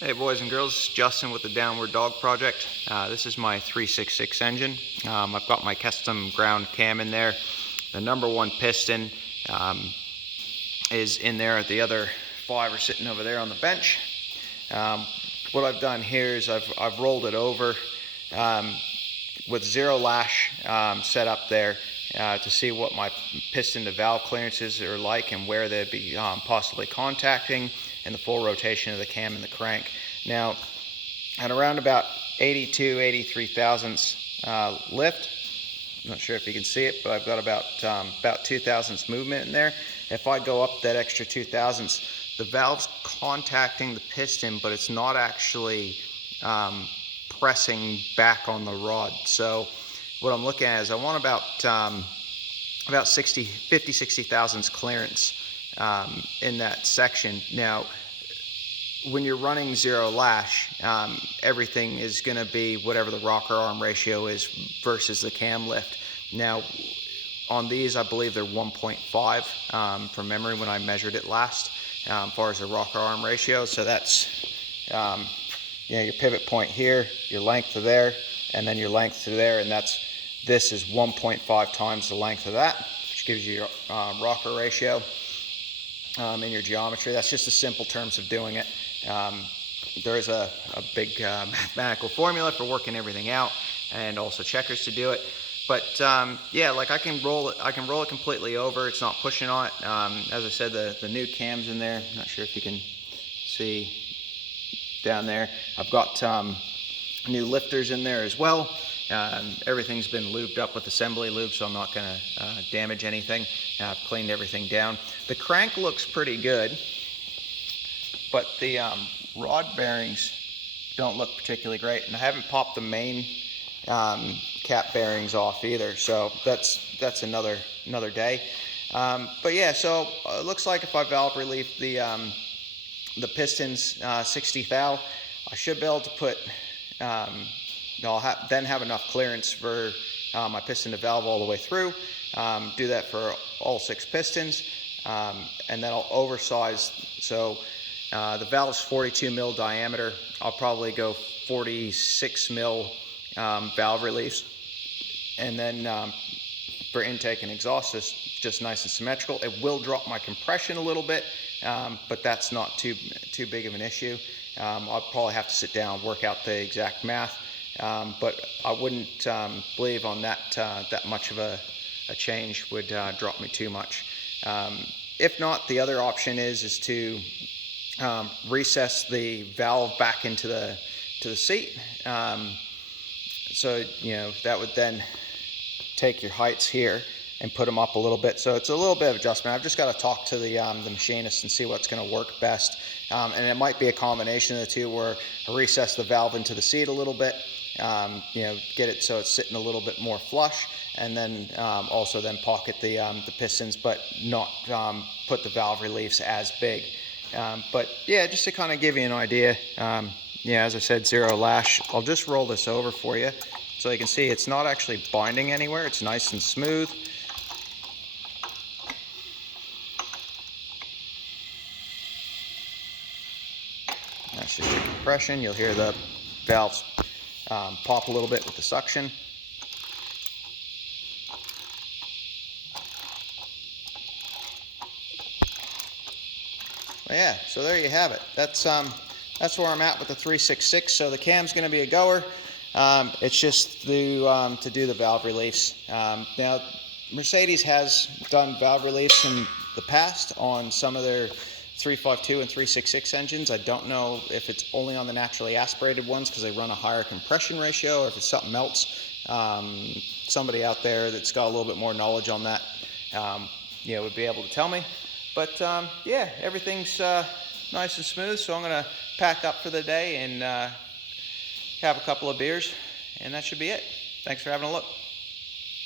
Hey boys and girls, Justin with the Downward Dog Project. This is my 366 engine. I've got my custom ground cam in there. The number one piston is in there. The other 5 are sitting over there on the bench. What I've done here is I've rolled it over with zero lash set up there to see what my piston to valve clearances are like and where they'd be possibly contacting, and the full rotation of the cam and the crank. Now, at around about 83 thousandths lift, I'm not sure if you can see it, but I've got about 2 thousandths movement in there. If I go up that extra 2 thousandths, the valve's contacting the piston, but it's not actually pressing back on the rod. So what I'm looking at is I want about 50-60 thousandths clearance in that section. Now, when you're running zero lash, everything is going to be whatever the rocker arm ratio is versus the cam lift. Now, on these, I believe they're 1.5 from memory when I measured it last, as far as the rocker arm ratio. So that's your pivot point here, your length to there, and then your length to there, and this is 1.5 times the length of that, which gives you your rocker ratio in your geometry. That's just the simple terms of doing it. There is a big mathematical formula for working everything out, and also checkers to do it. But yeah, like I can roll it completely over. It's not pushing on it. As I said, the new cam's in there. I'm not sure if you can see down there. I've got new lifters in there as well. Everything's been lubed up with assembly lube, so I'm not going to damage anything. I've cleaned everything down. The crank looks pretty good, but the rod bearings don't look particularly great, and I haven't popped the main cap bearings off either, so that's another day. But yeah, so it looks like if I valve relief the pistons 60 thou, I should be able to put then have enough clearance for my piston to valve all the way through. Do that for all 6 pistons, and then I'll oversize. So the valve's 42 mil diameter. I'll probably go 46 mil valve reliefs, and then for intake and exhaust, just nice and symmetrical. It will drop my compression a little bit, but that's not too big of an issue. I'll probably have to sit down and work out the exact math, but I wouldn't believe on that much of a change would drop me too much. If not, the other option is to recess the valve back into the seat. So that would then take your heights here and put them up a little bit. So it's a little bit of adjustment. I've just got to talk to the machinist and see what's going to work best. And it might be a combination of the two, where I recess the valve into the seat a little bit, get it so it's sitting a little bit more flush, and then also then pocket the pistons, but not put the valve reliefs as big. But yeah, just to kind of give you an idea, as I said, zero lash. I'll just roll this over for you so you can see it's not actually binding anywhere. It's nice and smooth. That's just your compression. You'll hear the valves pop a little bit with the suction. Well, yeah, so there you have it. That's where I'm at with the 366. So the cam's going to be a goer. It's just to do the valve reliefs. Now, Mercedes has done valve reliefs in the past on some of their 352 and 366 engines. I don't know if it's only on the naturally aspirated ones because they run a higher compression ratio, or if it's something else. Somebody out there that's got a little bit more knowledge on that, would be able to tell me. But yeah, everything's nice and smooth, so I'm going to pack up for the day and have a couple of beers, and that should be it. Thanks for having a look.